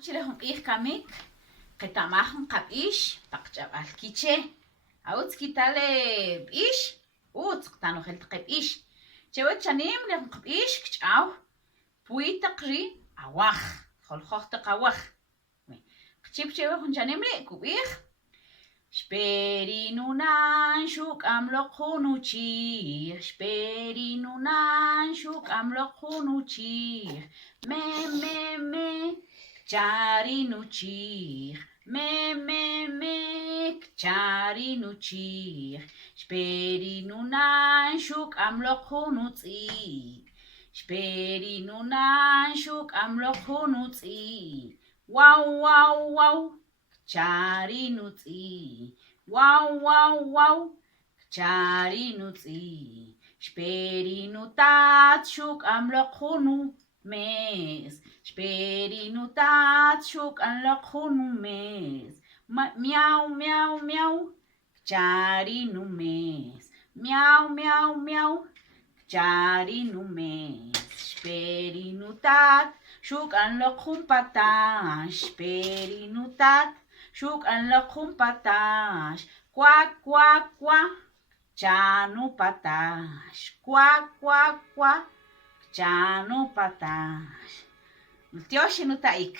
Chilejun q'ij kamik qetamaj jun qab'ix paqch'ab'al kiche utz kitale b'ix utz qtanojel taq b'ix chewa chanim re jun qb'ix kch'aw pwi taq ri awaj joljoj taq awaj qchip chewa jun chanim ri' kub'ij xperinunan xuk'amloq jun uchiij xperinunan xuk'amloq jun uchiij me kcharin uchiij me kcharin uchiij xperinunan xuk'amloq jun utz'iig xperinunan xuk'amloq jun utz'iig waw kcharin utz'iig waw kcharin utz'iig xperinutat xuk'amloq jun umes xperinutat xuk'amloq jun umes miaw kcharin umes miaw kcharin umes xperinutat xuk'amloq jun patax xperinutat xuk'amloq jun patax kwa kchanu patax kwa kchanu patax tyox nuta'ik